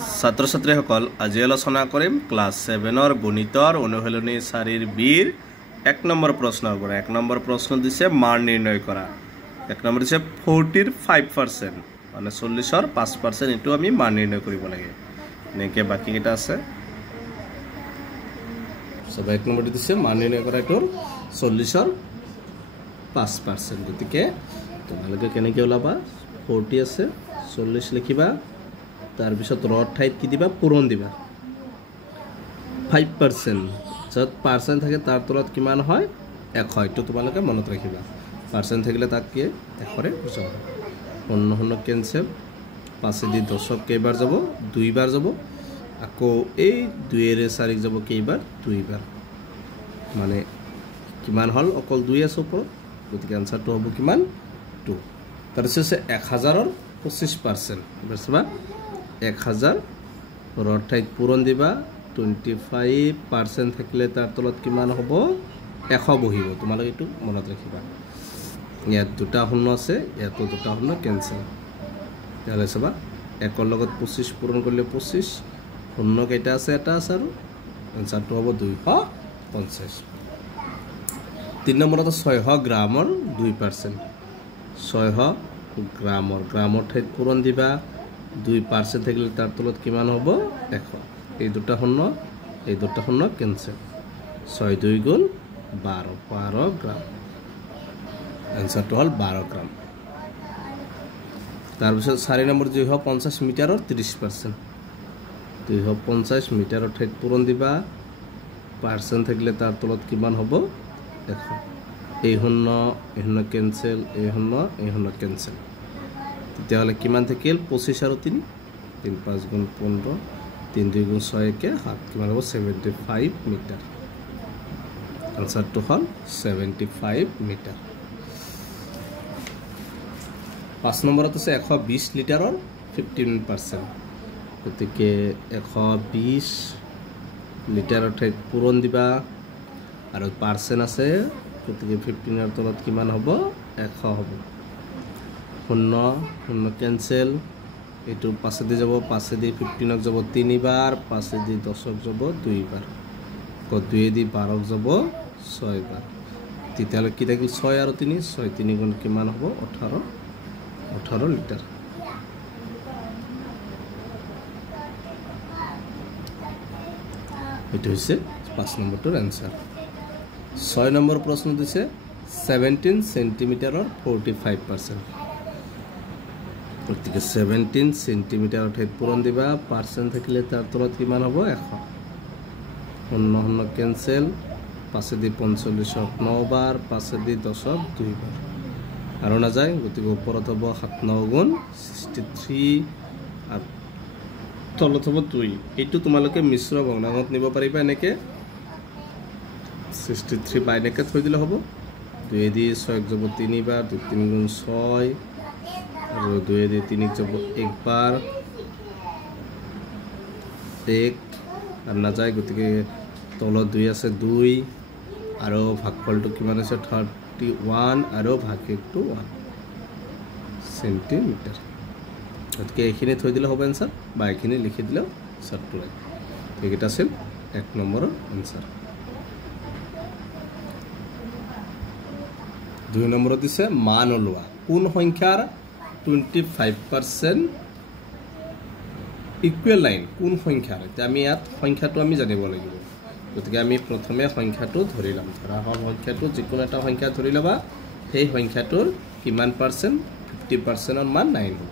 ছাত্ৰ ছাত্ৰীসকল আজি আলোচনা কৰিম ক্লাছ 7ৰ গণিতৰ অনুশীলনী 4ৰ বিৰ 1 নম্বৰ প্ৰশ্নৰ পৰা 1 নম্বৰ প্ৰশ্ন দিছে মান নিৰ্ণয় কৰা 1 নম্বৰ দিছে 45% মানে 40ৰ 5% এটো আমি মান নিৰ্ণয় কৰিব লাগে নেকে বাকি কিটা আছে সব 1 নম্বৰ দিছে মান নিৰ্ণয় কৰা এটো 40ৰ 5% গতিকে তোমালোকে কেনেকৈ ওলাবা 40 আছে 40 লিখিবা तार पिছত रड ठाইত কি দিবা পূৰণ দিবা 5% যত পাৰ্সেন্ট থাকে তাৰ তলত কিমান হয় 1 হয় তো তোমালোকে মনত ৰাখিবা পাৰ্সেন্ট থাকিলে তাক কি 1 ৰে বুজাও অন্য অন্য ক্যান্সেল 5 দি 10 কেইবাৰ যাব দুইবাৰ যাব আকৌ এই 2 ৰে 4 যাব কেইবাৰ দুইবাৰ মানে কিমান হল অকল 2 আছে ওপৰত গতিকে আনসাৰটো হ'ব কিমান 2 তাৰ পিছত 1000ৰ 25% বুজিবা 1000 ৰড ঠাইত পূৰণ দিবা 25% থাকিলে তাৰ তলত কিমান হ'ব 100 বহিব তোমালোকে এটো মনত ৰাখিবা ইয়াত দুটা শূন্য আছে ইয়াত দুটা শূন্য ক্যান্সেল তাহলে সবা একৰ লগত 25 পূৰণ কৰিলে 25 শূন্য কেইটা আছে এটা আছে আৰু আনসাৰটো হ'ব 250 3 নম্বৰত 600 গ্ৰামৰ 2% 600 গ্ৰামৰ ঠাইত পূৰণ দিবা 2% থাকিলে তার তলত কিমান হ'ব 100 এই দুটা শূন্য ক্যান্সেল 6 2 গুণ 12 গ্রাম आंसर হল 12 গ্রাম তার পিছত 4 নম্বৰ 250 মিটাৰৰ 30% 250 মিটাৰৰ ঠাইত পূৰণ দিবা পার্সেন্ট থাকিলে তার তলত কিমান হ'ব 100 এই শূন্য ক্যান্সেল এই শূন্য ক্যান্সেল তেতিয়াহলে কিমান থাকিল 25 আৰু 3 3 5 গুণ 15 3 2 গুণ 6 কে 7 কিমান হ'ব 75 মিটাৰ আনসাৰটো হল 75 মিটাৰ 5 নম্বৰত আছে 120 লিটাৰৰ 15% গতিকে 120 লিটাৰৰ ঠাইত পূৰণ দিবা আৰু পাৰ্সেন্ট আছে গতিকে 15 ৰ তলত কিমান হ'ব 100 হ'ব শূন্য ক্যান্সেল এটো পাঁচে দি যাব 5 দি 15 যাব 3 বাৰ 5 দি 10 যাব 2 বাৰ কো 2 দি 12 যাব 6 বাৰ তেতিয়ালে কি থাকিল 6 আৰু 3 6 3 গুণ কিমান হ'ব 18 লিটাৰ এটো হৈছে 5 নম্বৰটোৰ आंसर 6 নম্বৰ প্ৰশ্ন দিছে 17 সেন্টিমিটাৰৰ 45% গতিকে 17 সেন্টিমিটাৰ ঠাইত পূৰণ দিবা পার্সেন্ট থাকিলে তার তলত কিমান হ'ব 100 শূন্য ক্যান্সেল 5 দি 45 9 বাৰ 5 দি 10 2 বাৰ আৰু না যায় গতিকে ওপৰত হ'ব 7 9 গুণ 63 আৰু তলত হ'ব 2 এইটো তোমালোকে মিশ্ৰ ভগ্নাংশত নিব পাৰিবা এনেকে 63 বাই এনেকে থৈ দিলে হ'ব 2 দি 6 যাব 3 বাৰ 2 3 গুণ 6 और 2 দি 3 যাব এক বাৰ 1 আৰ না যায় গতিকে তলত 2 আছে 2 আৰু ভাগফলটো কিমান আছে 31 আৰু ভাগটো 1 সেন্টিমিটার গতিকে এইখিনি থৈ দিলে হ'ব आंसर বা এইখিনি লিখি দিলে সবটো ৰাইট এইটা আছিল 1 নম্বৰৰ आंसर 2 নম্বৰত দিছে মান ওলোৱা কোন সংখ্যাৰ 25% ইকুৱেল লাইন কোন সংখ্যাৰ আমি ইয়াত সংখ্যাটো আমি জানিব লাগিব গতিকে আমি প্ৰথমে সংখ্যাটো ধৰিলাম ধৰা হল সংখ্যাটো যিকোনো এটা সংখ্যা ধৰি লবা সেই সংখ্যাটোৰ কিমান পাৰ্সেন্ট 50% ৰ মান 9 হ'ব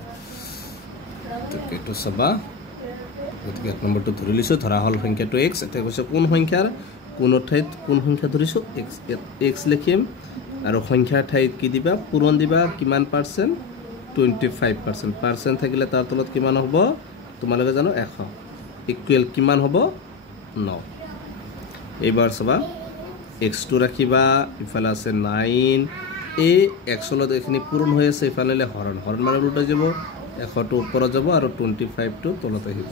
গতিকে এটো সবা গতিকে এক নম্বৰটো ধৰি লৈছো ধৰা হল সংখ্যাটো x এতিয়া কৈছে কোন সংখ্যাৰ কোন ঠাইত কোন সংখ্যা ধৰিছো x লিখিম আৰু সংখ্যাৰ ঠাইত কি দিবা পূৰণ দিবা কিমান পাৰ্সেন্ট 25% পাৰ্সেন্ট থাকিলে তাৰ তলত কিমান হ'ব তোমালোকে জানো 100 ইকুৱেল কিমান হ'ব 9 এইবাৰ সবা x2 ৰাখিবা ইফালে আছে 9 এই x লত এখিনি পূৰণ হৈ আছে ইফালে হৰণ মানে উল্টা যাব 100 টো ওপৰত যাব আৰু 25 টো তলত আহিব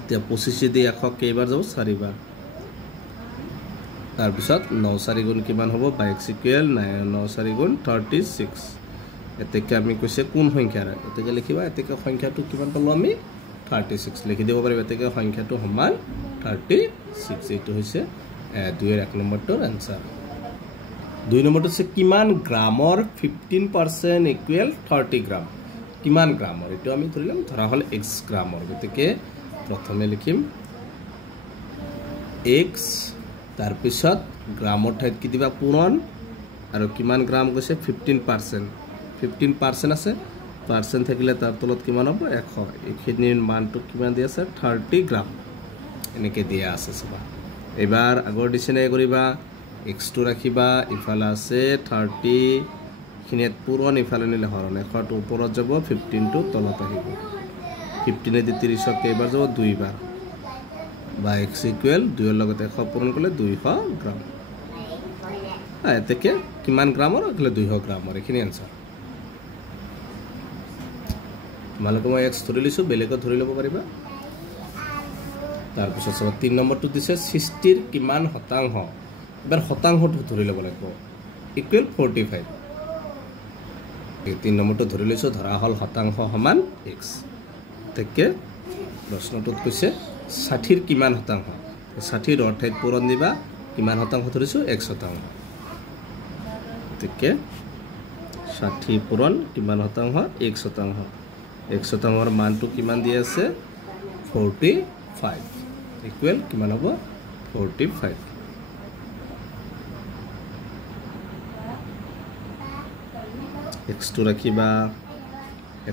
এতিয়া 25 দি 100 কেইবাৰ যাব 4 বাৰ তাৰ পিছত 9 4 গুণ কিমান হ'ব 22 ইকুৱেল 9 4 গুণ 36 এতেকে আমি কৈছে কোন সংখ্যাৰ এতেকে লিখিবা এতেকে সংখ্যাটো কিমান পালো আমি 36 লিখি দিব পাৰিবা এতেকে সংখ্যাটো সমান 36 এইটো হৈছে 2 এৰ 1 নম্বৰটোৰ आंसर 2 নম্বৰটো হৈছে কিমান গ্ৰামৰ 15% ইকুৱেল 30 গ্ৰাম কিমান গ্ৰামৰ এটো আমি ধৰিলাম ধৰা হল x গ্ৰামৰ গতিকে প্ৰথমে লিখিম x তাৰ পিছত গ্ৰামৰ ঠাইত কি দিবা পূৰণ আৰু কিমান গ্ৰাম কৈছে 15% আছে পাৰ্সেন্ট থাকিলে তাৰ তলত কিমান হ'ব 100 এইখিনিৰ মানটো কিমান দি আছে 30 গ্ৰাম এনেকে দিয়া আছে সবা এবাৰ আগৰ দিশনে কৰিবা x2 ৰাখিবা ইফালে আছে 30 খিনিত পূৰণ ইফালে নিলে হৰণ 100 টো ওপৰত যাব 15 টো তলত আহিব 15 দি 30 ক এবাৰ যাব দুইবাৰ বা x ইকুৱেল 2 এৰ লগত 100 পূৰণ কৰিলে 200 গ্ৰাম এতেকে কিমান গ্ৰামৰ গলে 200 গ্ৰামৰ এখিনি आंसर মালক মই x ধৰি লৈছো বেলেগত ধৰি লব পাৰিবা তাৰ পিছত 3 নম্বৰটো দিছে 60 ৰ কিমান শতাংশ এবাৰ শতাংশটো ধৰি লব লাগিব ইকুৱেল 45 এই 3 নম্বৰটো ধৰি লৈছো ধৰা হল শতাংশ সমান x তেকে প্ৰশ্নটোত কৈছে 60 ৰ কিমান শতাংশ 60 ৰ অৰ্থাৎ পূৰণ দিবা কিমান শতাংশ ধৰিছো 1 শতাংশ তেকে 60 পূৰণ কিমান শতাংশ 1 শতাংশ 1 শতাংশৰ মানটো কিমান দি আছে 45 ইকুৱেল কিমান হ'ব 45 x2 ৰাখিবা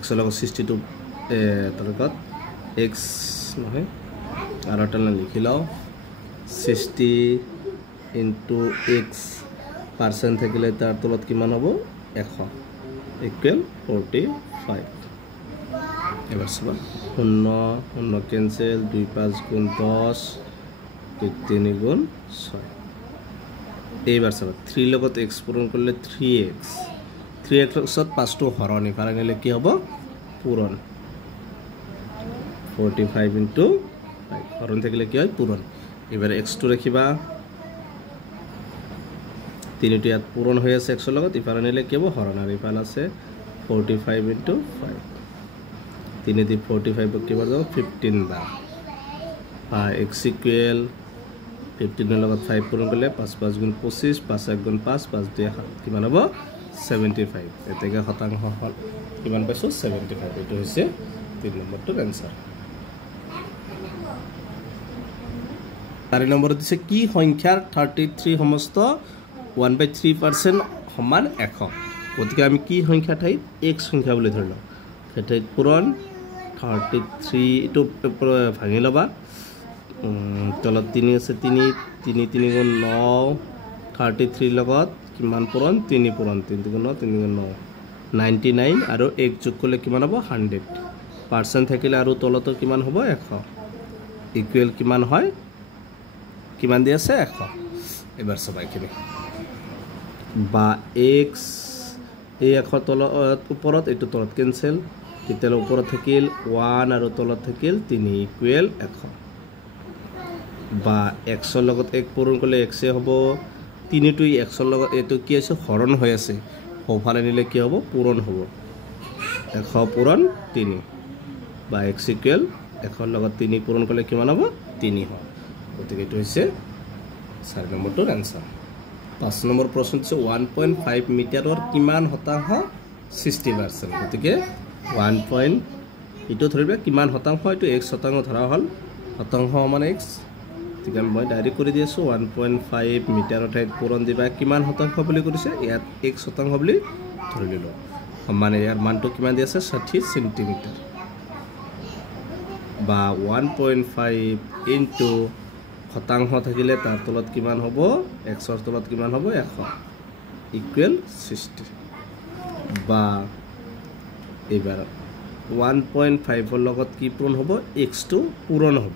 x লগত 60 টো তলত x নহয় আৰু এটা লিখি লও 60 into x পাৰ্সেন্ট থাকিলে তাৰ তলত কিমান হ'ব 100 ইকুৱেল 45 এবাৰ চাবা 0 কেনসেল 2 5 গুণ 10 3 গুণ 6 এইবাৰ চাবা 3 লগত x পূৰণ কৰিলে 3x 3x লগত 5 টো হৰণ ইফালে নিলে কি হ'ব পূৰণ 45 into 5 হৰণ থাকিলে কি হয় পূৰণ এবাৰ x2 ৰাখিবা 3 টো ইয়াত পূৰণ হৈ আছে x লগত ইফালে নিলে কি হ'ব হৰণ আৰু ইফালে আছে 45 into 5 3 দি 45 কি হ'ব 15 বাৰ x ইকুৱেল 15 এর লগত 5 পূরণ করলে 5 5 গুণ 25 5 1 গুণ 5 5 2 কিমান হ'ব 75 এতেকে শতাংশ হল কিমান পাইছো 75 এটো হৈছে 3 নম্বৰটোৰ आंसर 4 নম্বৰ দিছে কি সংখ্যাৰ 33 সমস্ত 1/3% সমান 100 গতিকে আমি কি সংখ্যা ঠাইত x সংখ্যা বুলি ধৰিলো সেটাই পূৰণ 33 এটো ভাঙি লবা তলত 3 আছে 3 3 3 গুণ 9 33 লগত কিমান পূৰণ 3 পূৰণ 3 গুণ 9 3 গুণ 9 99 আৰু 1 যোগ কৰিলে কিমান হ'ব 100% থাকিলে আৰু তলত কিমান হ'ব 100 ইকুৱেল কিমান হয় কিমান দি আছে 100 এবাৰ সবাইখিনি বা x এই 100 তলত ওপৰত এটো তলত কেনসেল তেতিয়ালে ওপৰত থাকিল 1 আৰু তলত থাকিল 3 ইকুৱেল 100 বা x ৰ লগত 1 পূৰণ কৰিলে x হ'ব 3 টো x ৰ লগত এটো কি আছে হৰণ হৈ আছে হফালে নিলে কি হ'ব পূৰণ হ'ব 100 পূৰণ 3 বা x ইকুৱেল 1 ৰ লগত 3 পূৰণ কৰিলে কিমান হ'ব 3 হয় গতিকে এটো হৈছে 4 নম্বৰটোৰ आंसर 5 নম্বৰ প্ৰশ্নটো 1.5 মিটাৰৰ কিমান শতাংশ 60% গতিকে 1. এটো ধৰিবা কিমান শতাংশ এটো x শতাংশ ধৰা হল শতাংশ মানে x ঠিক আমি মই ডাইৰেক্ট কৰি দি আছো 1.5 মিটাৰৰ ঠাইত পূৰণ দিবা কিমান শতাংশ বুলি কৰিছে ইয়াত 1 শতাংশ বুলি ধৰি ললো মানে ইয়াৰ মানটো কিমান দি আছে 60 সেন্টিমিটাৰ বা 1.5 ইনটু শতাংশ থাকিলে তাৰ তলত কিমান হ'ব x ৰ তলত কিমান হ'ব 100 ইকুৱেল 60 বা এবাৰ 1.5 ৰ লগত কি পূৰণ হ'ব x টো পূৰণ হ'ব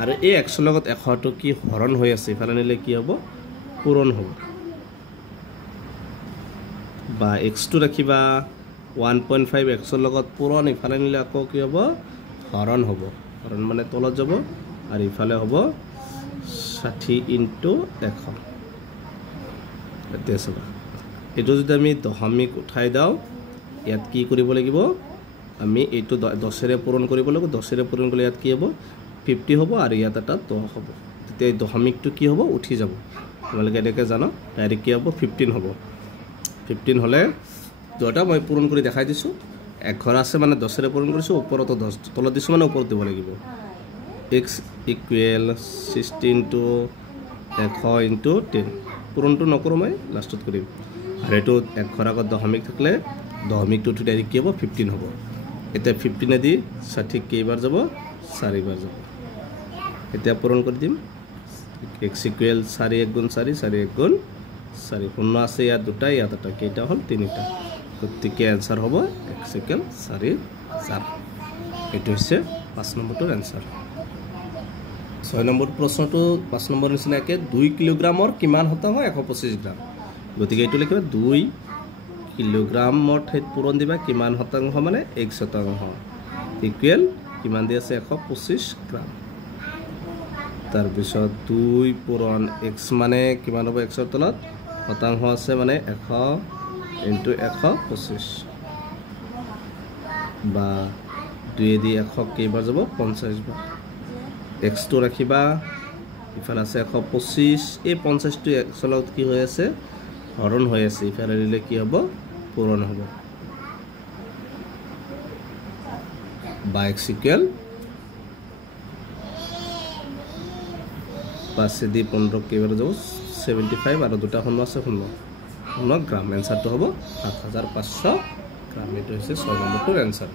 আৰু এই x ৰ লগত 100 টো কি হৰণ হৈ আছে ইফালে নিলে কি হ'ব পূৰণ হ'ব বা x টো ৰাখিবা 1.5 x ৰ লগত পূৰণ ইফালে নিলে আকৌ কি হ'ব হৰণ হ'ব হৰণ মানে তলত যাব আৰু ইফালে হ'ব 60 ইনটু 100 এতিয়া চাবা এটো যদি আমি দশমিক উঠাই দাও ইয়াত কি কৰিব লাগিব আমি এইটো 10 পূৰণ কৰিব লাগিব 10 পূৰণ কৰিলে ইয়াত কি হ'ব 50 হ'ব আৰু ইয়াত এটা 10 হ'ব তেতিয়া দশমিকটো কি হ'ব উঠি যাব তোমালোকে এনেকৈ জানো ডাইৰেক্ট কি হ'ব 15 হ'ব 15 হ'লে দুটা মই পূৰণ কৰি দেখাই দিছোঁ এক ঘৰ আছে মানে 10 পূৰণ কৰিছোঁ ওপৰত 10 তলত দিছোঁ মানে ওপৰত দিব লাগিব x ইকুৱেল 16 to 100 into 10 পূৰণটো নকৰোঁ মই লাষ্টত কৰিম আৰু এইটো এক ঘৰ আগত দশমিক থাকিলে দশমিকটো উঠি ডাইৰেক্ট কি হ'ব 15 হ'ব এতিয়া 15 দি সঠিক কেইবাৰ যাব 4 বাৰ যাব এতিয়া পূৰণ কৰি দিম x ইকুৱেল 4 1 গুণ 4 4 1 গুণ 4 শূন্য আছে ইয়াত দুটা ইয়াত এটা কেইটা হ'ল তিনিটা গতিকে এনসাৰ হ'ব x ইকুৱেল 4 4 এইটো হৈছে 5 নম্বৰটোৰ এনসাৰ 6 নম্বৰ প্ৰশ্নটো 5 নম্বৰ নিচিনাকৈ 2 কিলোগ্ৰামৰ কিমান শতাংশ 125 গ্ৰাম গতিকে এইটো লিখিবা 2 কিলোগ্ৰামৰ ঠাইত পূৰণ দিবা কিমান শতাংশ মানে 1% ইকুৱেল কিমান দি আছে 125 গ্ৰাম তাৰপিছত 2 পূৰণ x মানে কিমান হ'ব x ৰ তলত শতাংশ আছে মানে 100 into 125 বা 2 দি 100 কেইবাৰ যাব 50 বাৰ x টো ৰাখিবা ইফালে আছে 125 এই 50 টো x লগত কি হৈ আছে হৰণ হৈ আছে ইফালে দিলে কি হ'ব পূৰণ হ'ব বা x ইকুৱেল 5 দি 15 কেইবাৰ যাব 75 আৰু দুটা শূন্য আছে শূন্য গ্ৰাম এনসাৰটো হ'ব 7500 গ্ৰাম এইটো হৈছে 6 নম্বৰটোৰ এনসাৰ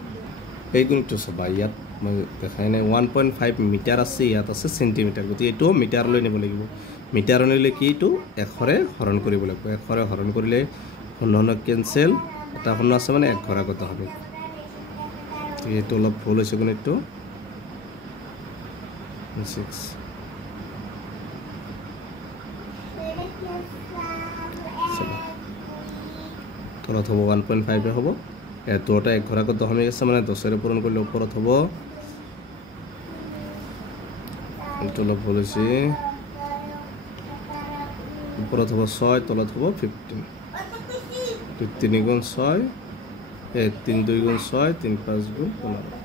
এই গুণটো চাবা ইয়াত মই দেখাই নাই 1.5 মিটাৰ আছে ইয়াত আছে সেন্টিমিটাৰ গতি এইটো মিটাৰলৈ নিব লাগিব মিটাৰ নিলে কি এইটো 100ৰে হৰণ কৰিব লাগিব 100ৰে হৰণ কৰিলে শূন্য কেনসেল এটা শূন্য আছে মানে 1 ঘৰ আগত হবে এইটো অলপ ভুল হৈছে গুণটো 6 তলত হ'ব 1.5 হ'ব এটো এটা 1 ঘৰ আগত দশমিক আছে মানে 10ৰে পূৰণ কৰিলে ওপৰত হ'ব এইটো অলপ ভুল হৈছে ওপৰত হ'ব 6 তলত হ'ব 15 3 গুণ 6 3 2 গুণ 6 3 5 গুণ 15